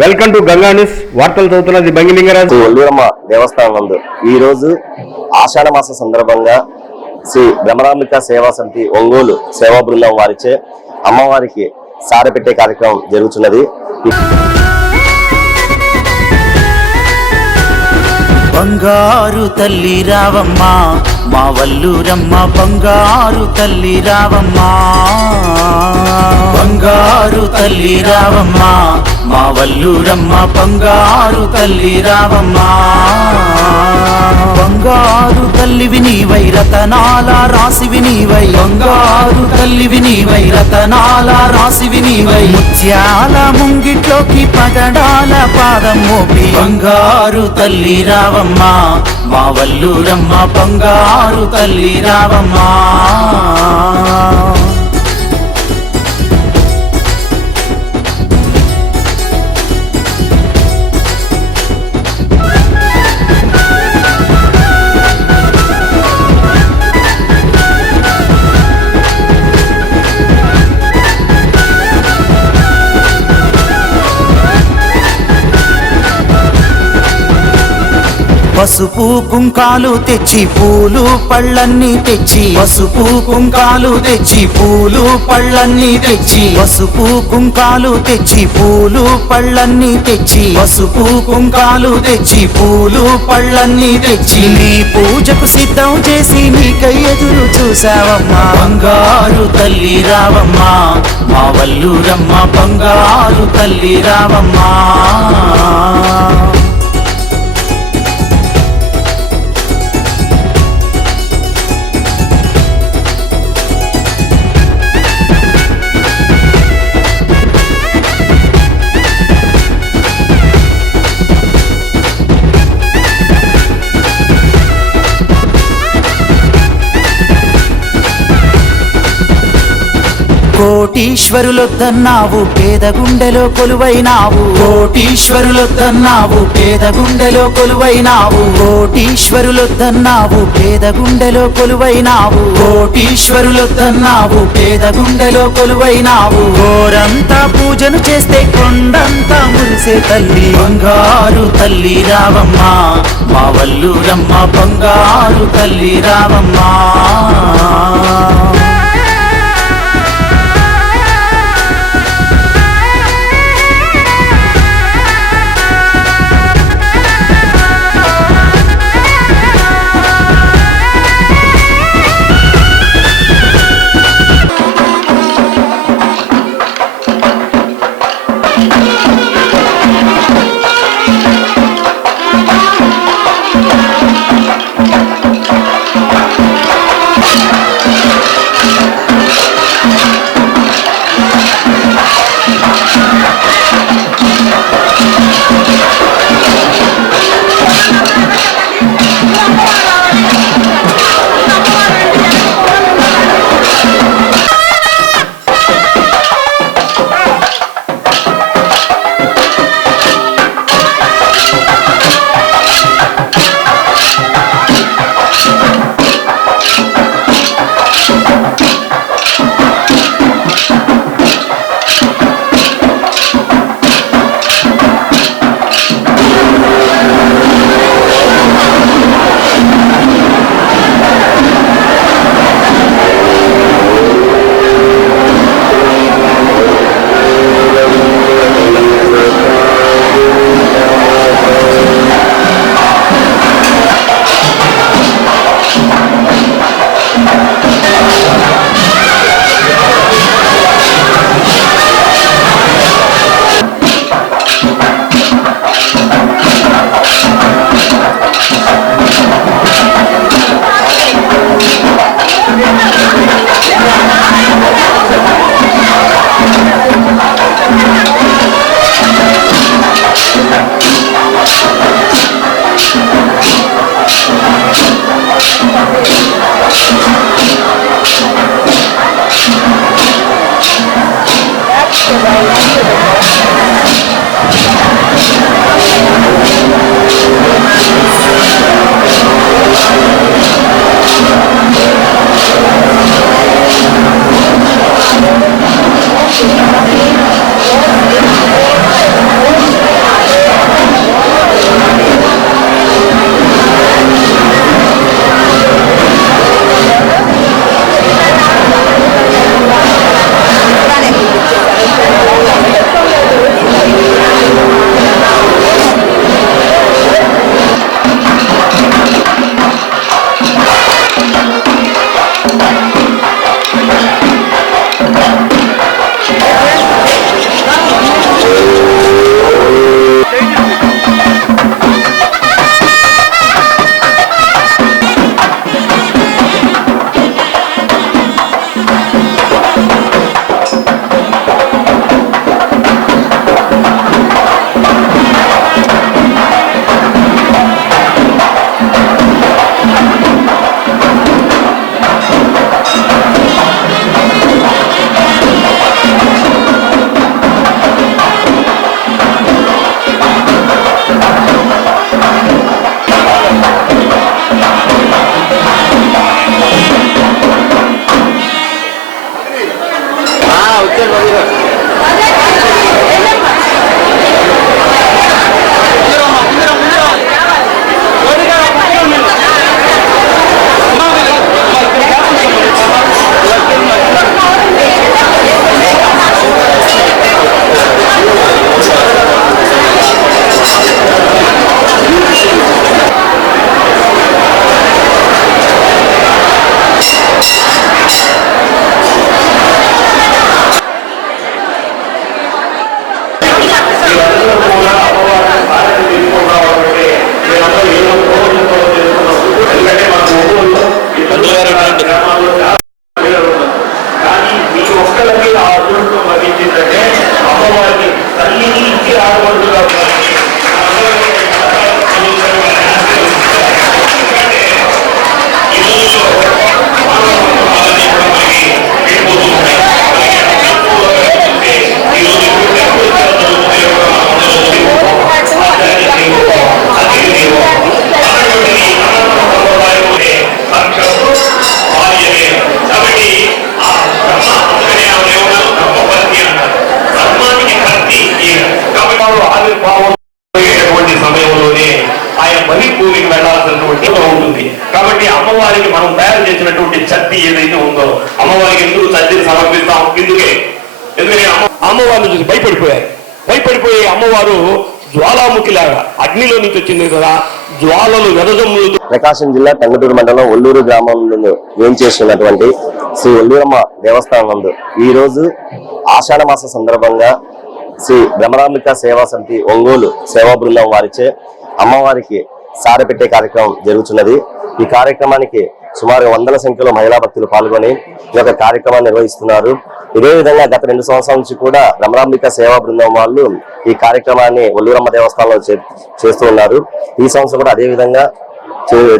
Welcome to Ganga news. వార్తలు చదువుతున్నది బంగిలింగరాజు. ఒల్లూరమ్మ దేవస్థానం నందు ఈ రోజు ఆషాఢ మాస సందర్భంగా శ్రీ బ్రహ్మరాంబిక సేవా సమితి ఒంగోలు సేవా బృందం వారిచే అమ్మవారికి సారె పెట్టే కార్యక్రమం జరుగుతున్నది. బంగారు తల్లి రావమ్మ మా వల్లూరమ్మ, బంగారు తల్లి రావమ్మ, బంగారు తల్లి రావమ్మ మా వల్లూరమ్మ, బంగారు తల్లి రావమ్మ. బంగారు తల్లివి నీవై, రతనాల రాసివి నీవై, బంగారు తల్లివి నీవై, రతనాల రాసివి నీవై, ముత్యాల ముంగిట్లోకి పగడాల పాదం మోపి బంగారు తల్లి రావమ్మ మా వల్లూరమ్మ, బంగారు తల్లి రావమ్మ. పసుపు కుంకాలు తెచ్చి పూలు పళ్ళన్నీ తెచ్చి, పసుపు కుంకాలు తెచ్చి పూలు పళ్ళన్నీ తెచ్చి, పసుపు కుంకాలు తెచ్చి పూలు పళ్ళన్నీ తెచ్చి, పసుపు కుంకాలు తెచ్చి పూలు పళ్ళన్నీ తెచ్చి, నీ పూజకు సిద్ధం చేసి నీకై ఎదురు చూసావమ్మా. బంగారు తల్లి రావమ్మ మా వల్లూరమ్మ, బంగారు తల్లి రావమ్మ. కోటీశ్వరులొద్దన్నావు పేద గుండెలో కొలువైనావు, కోటీశ్వరులొద్దన్నావు పేద గుండెలో కొలువైనావు, కోటీశ్వరులొద్దన్నావు పేద గుండెలో కొలువైనావు, కోటీశ్వరులొద్దన్నావు పేద గుండెలో కొలువైనావు. గోరంతా పూజను చేస్తే కొండంతా మురిసే తల్లి, బంగారు తల్లి రావమ్మ మా వల్లూరమ్మ, బంగారు తల్లి రావమ్మ. కానీ మీ ఒక్కరికి ఆ అదృష్టం లభించిందంటే అమ్మవారికి తల్లిని ఇచ్చి ఆడబడుతున్నారు. ఆవిర్భావం సమయంలోనే ఆయన బహిర్భూమికి వెళ్లాల్సినటువంటి ఉంటుంది. కాబట్టి అమ్మవారికి మనం తయారు చేసినటువంటి చత్తి ఏదైతే ఉందో అమ్మవారికి ఎందుకు చత్తిని సమర్పిస్తాం? ఎందుకని అమ్మవారిని చూసి భయపడిపోయి అమ్మవారు జ్వాలాముఖిలాగా అగ్నిలో నుంచి వచ్చింది కదా, జ్వాలలు వెదజమ్ములు. ప్రకాశం జిల్లా టంగుటూరు మండలం ఒల్లూరు గ్రామంలో ఏం చేస్తున్నటువంటి శ్రీ ఒల్లూరమ్మ దేవస్థానం నందు ఈ రోజు ఆషాఢ మాస సందర్భంగా శ్రీ భ్రమరాంబిక సేవా సమితి ఒంగోలు సేవా బృందం వారిచే అమ్మవారికి సారె పెట్టే కార్యక్రమం జరుగుతున్నది. ఈ కార్యక్రమానికి సుమారు 100ల సంఖ్యలో మహిళా భక్తులు పాల్గొని ఈ యొక్క కార్యక్రమాన్ని నిర్వహిస్తున్నారు. ఇదే విధంగా గత 2 సంవత్సరాల నుంచి కూడా భ్రమరాంబిక సేవా బృందం వాళ్ళు ఈ కార్యక్రమాన్ని ఒల్లూరమ్మ దేవస్థానంలో చేస్తూ ఉన్నారు. ఈ సంవత్సరం కూడా అదే విధంగా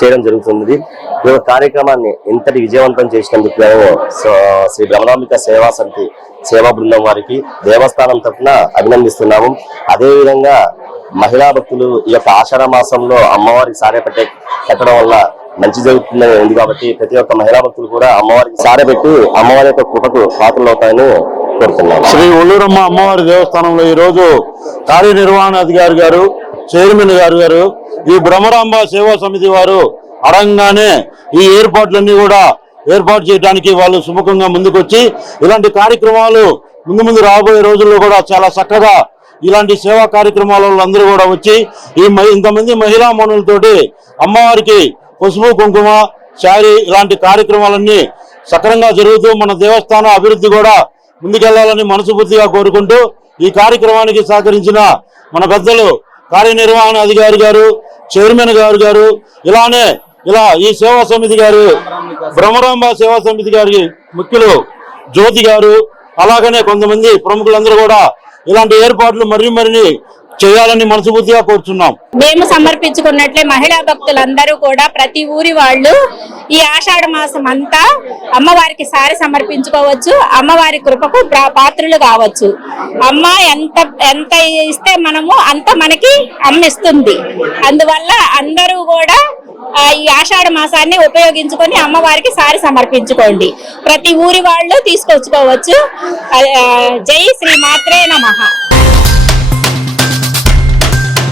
చేయడం జరుగుతుంది. ఈ కార్యక్రమాన్ని ఇంతటి విజయవంతం చేసినందుకు మేము శ్రీ భ్రమరాంబిక సేవా సమితి సేవా బృందం వారికి దేవస్థానం తరఫున అభినందిస్తున్నాము. అదే విధంగా మహిళా భక్తులు ఈ యొక్క ఆషాఢ మాసంలో అమ్మవారికి సారె పెట్టడం వల్ల మంచి జరుగుతుందని ఉంది కాబట్టి ప్రతి ఒక్క మహిళా భక్తులు కూడా అమ్మవారికి సారె పెట్టి అమ్మవారి యొక్క కృపకు పాత్రలు అవుతాయని కోరుతున్నాం. శ్రీ ఒల్లూరమ్మ అమ్మవారి దేవస్థానంలో ఈ రోజు కార్యనిర్వహణాధికారి గారు, చైర్మన్ గారు ఈ భ్రమరాంబ సేవా సమితి వారు అడంగానే ఈ ఏర్పాట్లన్నీ కూడా ఏర్పాటు చేయడానికి వాళ్ళు సుముఖంగా ముందుకొచ్చి ఇలాంటి కార్యక్రమాలు ముందు రాబోయే రోజుల్లో కూడా చాలా చక్కగా ఇలాంటి సేవా కార్యక్రమాల అందరూ కూడా వచ్చి ఇంతమంది మహిళా మనులతోటి అమ్మవారికి పసుపు కుంకుమ శారీ ఇలాంటి కార్యక్రమాలన్నీ సక్రంగా జరుగుతూ మన దేవస్థానం అభివృద్ధి కూడా ముందుకెళ్లాలని మనస్ఫూర్తిగా కోరుకుంటూ ఈ కార్యక్రమానికి సహకరించిన మన పెద్దలు కార్యనిర్వహణ అధికారి గారు, చైర్మన్ గారు ఇలా ఈ సేవా సమితి గారు భ్రమరాంబ సేవా సమితి గారి ముఖ్యులు జ్యోతి గారు, అలాగనే కొంతమంది ప్రముఖులందరూ కూడా ఇలాంటి ఏర్పాట్లు మరిన్ని చేయాలని మనస్ఫూర్తిగా కోరుచున్నాం. మేము సమర్పించుకున్నట్లే మహిళా భక్తులందరూ కూడా ప్రతి ఊరి వాళ్ళు ఈ ఆషాఢ మాసం అంతా అమ్మవారికి సారి సమర్పించుకోవచ్చు, అమ్మవారి కృపకు పాత్రలు కావచ్చు. అమ్మ ఎంత ఇస్తే మనము అంత మనకి అమ్మ ఇస్తుంది. అందువల్ల అందరూ కూడా ఈ ఆషాఢ మాసాన్ని ఉపయోగించుకొని అమ్మవారికి సారి సమర్పించుకోండి. ప్రతి ఊరి వాళ్ళు తీసుకొచ్చుకోవచ్చు. జై శ్రీ మాత్రే నమః.